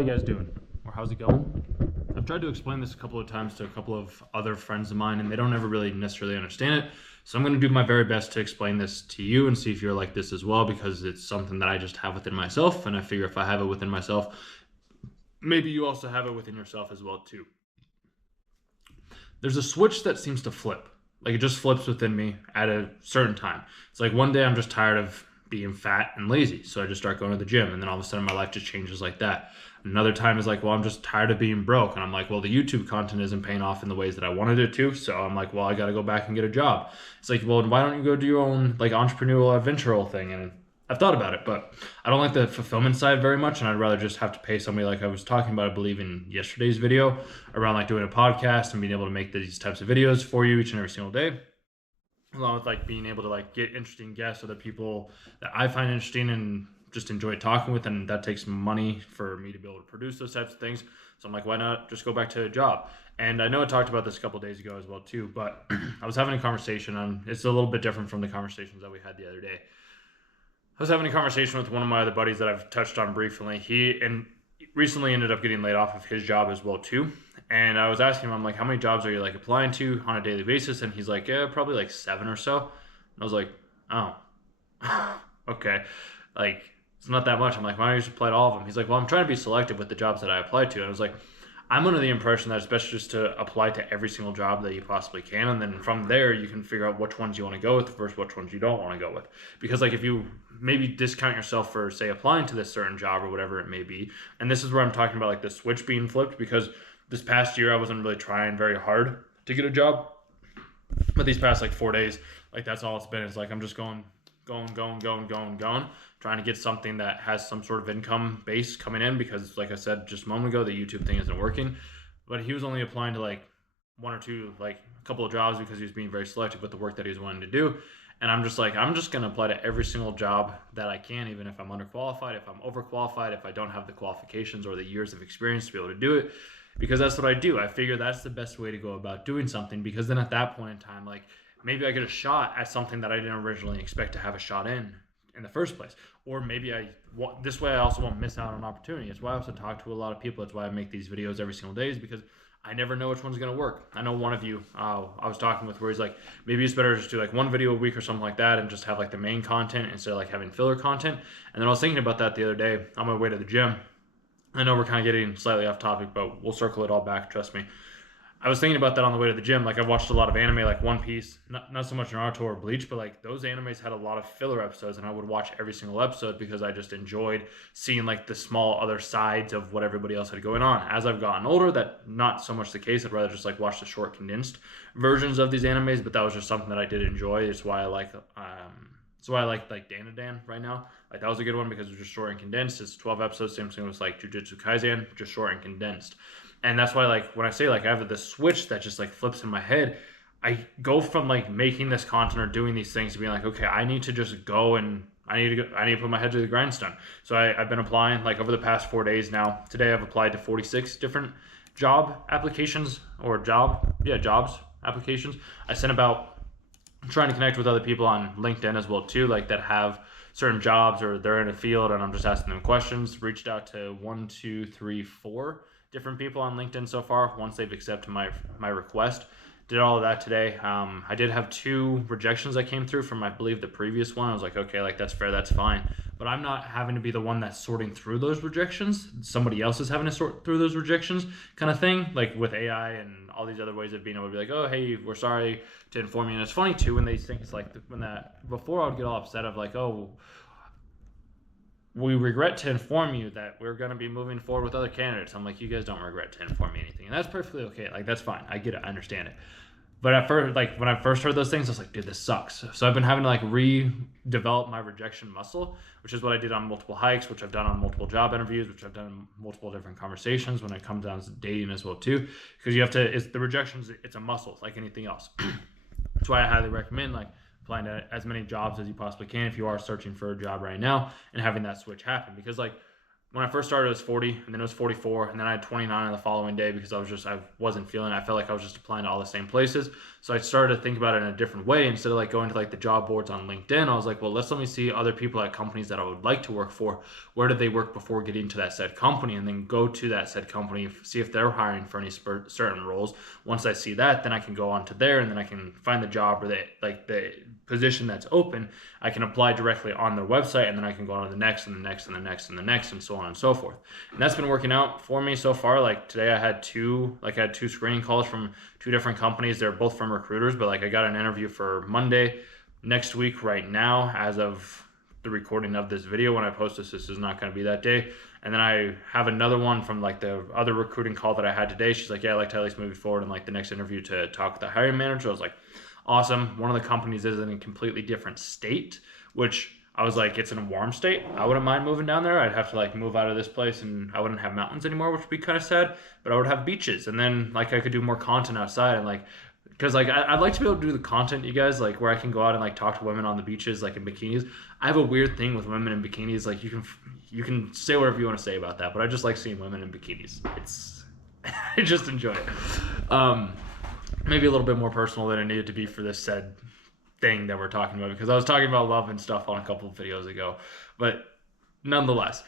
you guys doing? Or how's it going? I've tried to explain this a couple of times to a couple of other friends of mine, and they don't ever really necessarily understand it. So I'm going to do my very best to explain this to you and see if you're like this as well, because it's something that I just have within myself, and I figure if I have it within myself, maybe you also have it within yourself as well too. There's a switch that seems to flip. Like it just flips within me at a certain time. It's like one day I'm just tired of being fat and lazy, so I just start going to the gym, and then all of a sudden my life just changes like that. Another time is like, well, I'm just tired of being broke, and I'm like, well, the YouTube content isn't paying off in the ways that I wanted it to, so I'm like, well, I got to go back and get a job. It's like, well, why don't you go do your own like entrepreneurial adventural thing? And I've thought about it, but I don't like the fulfillment side very much, and I'd rather just have to pay somebody, like I was talking about, I believe in yesterday's video, around like doing a podcast and being able to make these types of videos for you each and every single day, along with like being able to like get interesting guests, other people that I find interesting and just enjoy talking with, and that takes money for me to be able to produce those types of things. So I'm like, why not just go back to a job? And I know I talked about this a couple of days ago as well too, but I was having a conversation on, it's a little bit different from the conversations that we had the other day. I was having a conversation with one of my other buddies that I've touched on briefly. He recently ended up getting laid off of his job as well too. And I was asking him, I'm like, how many jobs are you like applying to on a daily basis? And he's like, yeah, probably like 7 or so. And I was like, oh, okay. Like, it's not that much. I'm like, why don't you just apply to all of them? He's like, well, I'm trying to be selective with the jobs that I apply to. And I was like, I'm under the impression that it's best just to apply to every single job that you possibly can. And then from there, you can figure out which ones you want to go with versus which ones you don't want to go with. Because like if you maybe discount yourself for, say, applying to this certain job or whatever it may be, and this is where I'm talking about like the switch being flipped, because this past year, I wasn't really trying very hard to get a job. But these past like 4 days, like that's all it's been. It's like I'm just going, trying to get something that has some sort of income base coming in, because like I said just a moment ago, the YouTube thing isn't working. But he was only applying to like one or two, like a couple of jobs, because he was being very selective with the work that he was wanting to do. And I'm just like, I'm just going to apply to every single job that I can, even if I'm underqualified, if I'm overqualified, if I don't have the qualifications or the years of experience to be able to do it, because that's what I do. I figure that's the best way to go about doing something, because then at that point in time, like maybe I get a shot at something that I didn't originally expect to have a shot in the first place. Or maybe this way I also won't miss out on an opportunity. It's why I also talk to a lot of people. That's why I make these videos every single day, is because I never know which one's going to work. I know one of you I was talking with, where he's like, maybe it's better to just do like one video a week or something like that, and just have like the main content instead of like having filler content. And then I was thinking about that the other day on my way to the gym. I know we're kind of getting slightly off topic, but we'll circle it all back, trust me. I was thinking about that on the way to the gym. Like I've watched a lot of anime, like One Piece, not so much Naruto or Bleach, but like those animes had a lot of filler episodes, and I would watch every single episode because I just enjoyed seeing like the small other sides of what everybody else had going on. As I've gotten older, that not so much the case. I'd rather just like watch the short condensed versions of these animes, but that was just something that I did enjoy. It's why I like like Dan right now. Like that was a good one because it was just short and condensed. It's 12 episodes, same thing with like Jujutsu Kaisen, just short and condensed. And that's why, like, when I say, like, I have this switch that just, like, flips in my head, I go from, like, making this content or doing these things to being like, okay, I need to just go and I need to put my head to the grindstone. So I've been applying, like, over the past 4 days now. Today I've applied to 46 different job applications or jobs applications. I sent about trying to connect with other people on LinkedIn as well, too, like, that have certain jobs or they're in a field, and I'm just asking them questions. Reached out to 4 different people on LinkedIn so far, once they've accepted my request. Did all of that today. I did have 2 rejections that came through from, I believe, the previous one. I was like, okay, like that's fair, that's fine. But I'm not having to be the one that's sorting through those rejections. Somebody else is having to sort through those rejections, kind of thing. Like with AI and all these other ways of being able to be like, oh, hey, we're sorry to inform you. And it's funny too when they think it's like, before I would get all upset of like, oh, we regret to inform you that we're going to be moving forward with other candidates. I'm like, you guys don't regret to inform me anything. And that's perfectly okay. Like, that's fine. I get it. I understand it. But at first, like, when I first heard those things, I was like, dude, this sucks. So I've been having to, like, redevelop my rejection muscle, which is what I did on multiple hikes, which I've done on multiple job interviews, which I've done in multiple different conversations when it comes down to dating as well, too. Because you have to, the rejections, it's a muscle, like anything else. That's why I highly recommend, like, applying to as many jobs as you possibly can if you are searching for a job right now and having that switch happen. Because like when I first started, it was 40, and then it was 44, and then I had 29 on the following day because I wasn't feeling it. I felt like I was just applying to all the same places. So I started to think about it in a different way. Instead of like going to like the job boards on LinkedIn, I was like, well, let me see other people at companies that I would like to work for. Where did they work before getting to that said company? And then go to that said company, see if they're hiring for any certain roles. Once I see that, then I can go on to there, and then I can find the job or the position that's open. I can apply directly on their website, and then I can go on to the next and the next and the next and the next, and so on and so forth. And that's been working out for me so far. Like today I had two screening calls from two different companies. They're both from recruiters, but like I got an interview for Monday next week right now. As of the recording of this video, when I post this is not going to be that day. And then I have another one from like the other recruiting call that I had today. She's like, yeah, I'd like to at least move forward in like the next interview to talk with the hiring manager. I was like, awesome. One of the companies is in a completely different state, which I was like, it's in a warm state. I wouldn't mind moving down there. I'd have to like move out of this place, and I wouldn't have mountains anymore, which would be kind of sad, but I would have beaches. And then like I could do more content outside, and like, because like I'd like to be able to do the content, you guys, like where I can go out and like talk to women on the beaches, like in bikinis. I have a weird thing with women in bikinis. Like you can say whatever you want to say about that, but I just like seeing women in bikinis. It's I just enjoy it. Maybe a little bit more personal than it needed to be for this said thing that we're talking about, because I was talking about love and stuff on a couple of videos ago. But nonetheless,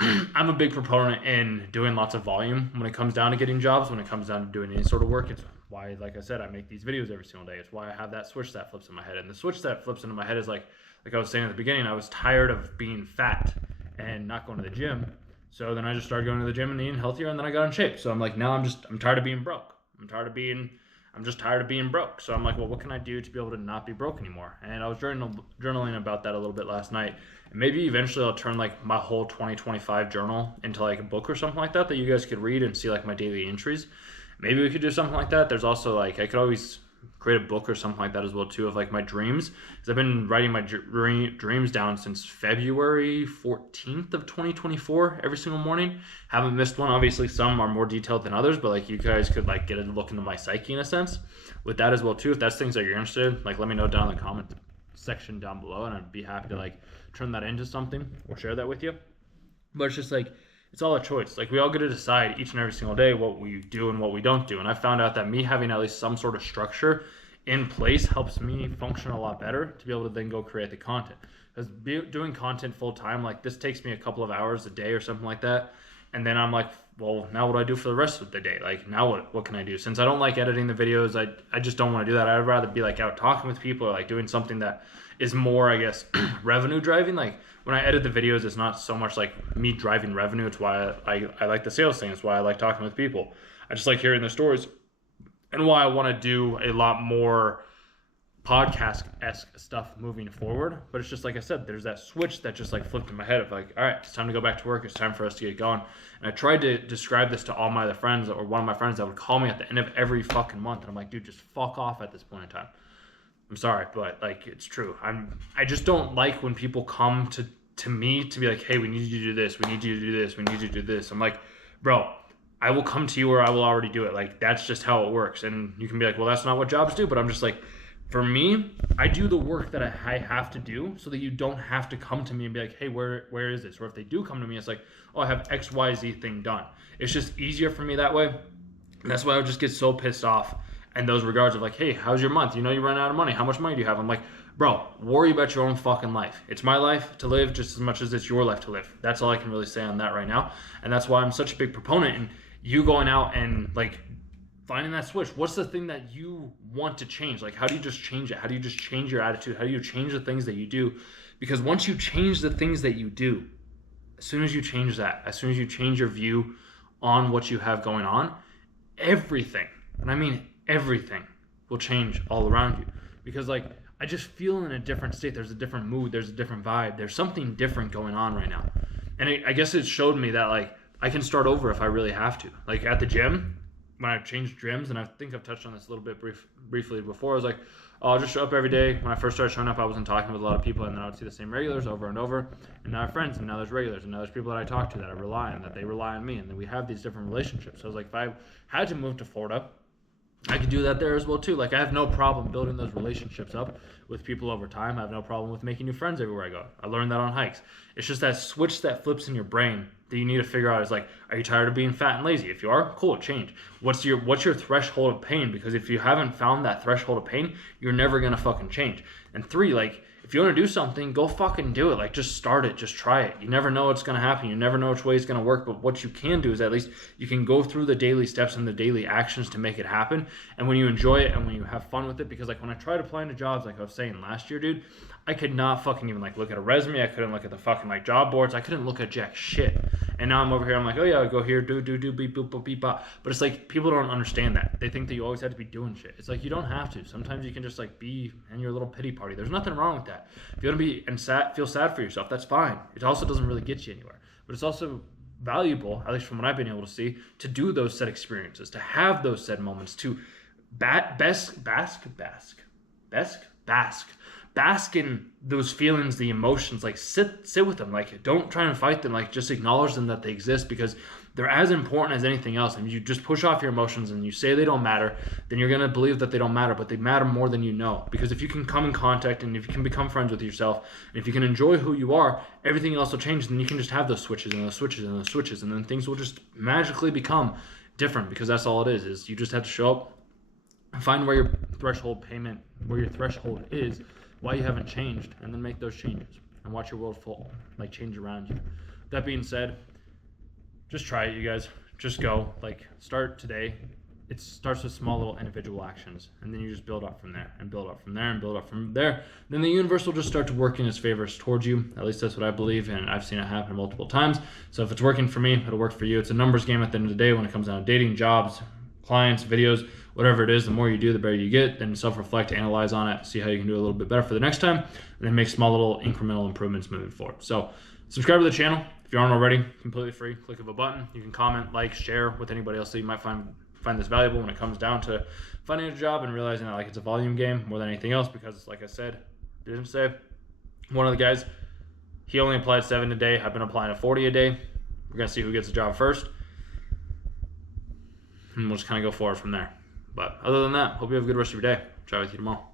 I'm a big proponent in doing lots of volume when it comes down to getting jobs, when it comes down to doing any sort of work. It's why, like I said, I make these videos every single day. It's why I have that switch that flips in my head. And the switch that flips into my head is like I was saying at the beginning, I was tired of being fat and not going to the gym. So then I just started going to the gym and eating healthier, and then I got in shape. So I'm like, now I'm tired of being broke. I'm just tired of being broke. So I'm like, well, what can I do to be able to not be broke anymore? And I was journaling about that a little bit last night. And maybe eventually I'll turn like my whole 2025 journal into like a book or something like that you guys could read and see like my daily entries. Maybe we could do something like that. There's also like, I could always create a book or something like that as well too, of like my dreams, because I've been writing my dreams down since February 14th of 2024 every single morning. Haven't missed one. Obviously some are more detailed than others, but like you guys could like get a look into my psyche in a sense with that as well too. If that's things that you're interested in, like let me know down in the comment section down below, and I'd be happy to like turn that into something or share that with you. But it's just like, it's all a choice. Like we all get to decide each and every single day what we do and what we don't do. And I found out that me having at least some sort of structure in place helps me function a lot better to be able to then go create the content. Because doing content full time, like this takes me a couple of hours a day or something like that. And then I'm like, well, now what do I do for the rest of the day? Like now what can I do? Since I don't like editing the videos, I just don't want to do that. I'd rather be like out talking with people or like doing something that is more, I guess, revenue driving. Like when I edit the videos, it's not so much like me driving revenue. It's why I like the sales thing. It's why I like talking with people. I just like hearing their stories, and why I want to do a lot more podcast-esque stuff moving forward. But it's just like I said, there's that switch that just like flipped in my head of like, all right, it's time to go back to work. It's time for us to get going. And I tried to describe this to all my other friends, or one of my friends that would call me at the end of every fucking month. And I'm like, dude, just fuck off at this point in time. I'm sorry, but like it's true. I just don't like when people come to me to be like, hey, we need you to do this, we need you to do this, we need you to do this. I'm like, bro, I will come to you, or I will already do it. Like that's just how it works. And you can be like, well, that's not what jobs do. But I'm just like, for me, I do the work that I have to do so that you don't have to come to me and be like, hey, where is this? Or if they do come to me, it's like, oh, I have XYZ thing done. It's just easier for me that way. And that's why I would just get so pissed off in those regards of like, hey, how's your month? You know you run out of money. How much money do you have? I'm like, bro, worry about your own fucking life. It's my life to live just as much as it's your life to live. That's all I can really say on that right now. And that's why I'm such a big proponent in you going out and like finding that switch. What's the thing that you want to change? Like, how do you just change it? How do you just change your attitude? How do you change the things that you do? Because once you change the things that you do, as soon as you change that, as soon as you change your view on what you have going on, everything, and I mean everything, will change all around you. Because like, I just feel in a different state. There's a different mood. There's a different vibe. There's something different going on right now. And I guess it showed me that like, I can start over if I really have to. Like at the gym, when I changed gyms, and I think I've touched on this a little bit briefly before, I was like, oh, I'll just show up every day. When I first started showing up, I wasn't talking with a lot of people, and then I would see the same regulars over and over. And now I have friends, and now there's regulars, and now there's people that I talk to that I rely on, that they rely on me, and then we have these different relationships. So I was like, if I had to move to Florida, I could do that there as well too. Like I have no problem building those relationships up with people over time. I have no problem with making new friends everywhere I go. I learned that on hikes. It's just that switch that flips in your brain that you need to figure out is like, are you tired of being fat and lazy? If you are, cool, change. What's your threshold of pain? Because if you haven't found that threshold of pain, you're never gonna fucking change. And 3, like, if you want to do something, go fucking do it. Like, just start it. Just try it. You never know what's going to happen. You never know which way it's going to work. But what you can do is at least you can go through the daily steps and the daily actions to make it happen. And when you enjoy it and when you have fun with it, because, like, when I tried applying to jobs, like I was saying last year, dude, I could not fucking even, like, look at a resume. I couldn't look at the fucking, like, job boards. I couldn't look at jack shit. And now I'm over here. I'm like, oh, yeah, I go here, do, beep, boop, boop, beep, bop. But it's like people don't understand that. They think that you always have to be doing shit. It's like you don't have to. Sometimes you can just, like, be in your little pity party. There's nothing wrong with that. If you want to be and feel sad for yourself, that's fine. It also doesn't really get you anywhere. But it's also valuable, at least from what I've been able to see, to do those said experiences, to have those said moments, to bask in those feelings, the emotions, like sit with them. Like, don't try and fight them. Like, just acknowledge them that they exist, because they're as important as anything else. And you just push off your emotions and you say they don't matter, then you're going to believe that they don't matter, but they matter more than you know. Because if you can come in contact and if you can become friends with yourself, and if you can enjoy who you are, everything else will change. Then you can just have those switches and those switches and those switches, and then things will just magically become different, because that's all it is you just have to show up and find where your threshold is, why you haven't changed, and then make those changes and watch your world change around you. That being said, just try it, you guys. Just go. Like, start today. It starts with small little individual actions, and then you just build up from there and build up from there and build up from there. Then the universe will just start to work in its favors towards you. At least that's what I believe, and I've seen it happen multiple times. So if it's working for me, it'll work for you. It's a numbers game at the end of the day when it comes down to dating, jobs, clients, videos, whatever it is. The more you do, the better you get. Then self-reflect, analyze on it, see how you can do a little bit better for the next time, and then make small little incremental improvements moving forward. So subscribe to the channel if you aren't already. Completely free. Click of a button. You can comment, like, share with anybody else that you might find this valuable when it comes down to finding a job and realizing that, like, it's a volume game more than anything else. Because, like I said, didn't say, one of the guys, he only applied 7 a day. I've been applying to 40 a day. We're gonna see who gets the job first, and we'll just kind of go forward from there. But other than that, hope you have a good rest of your day. Try with you tomorrow.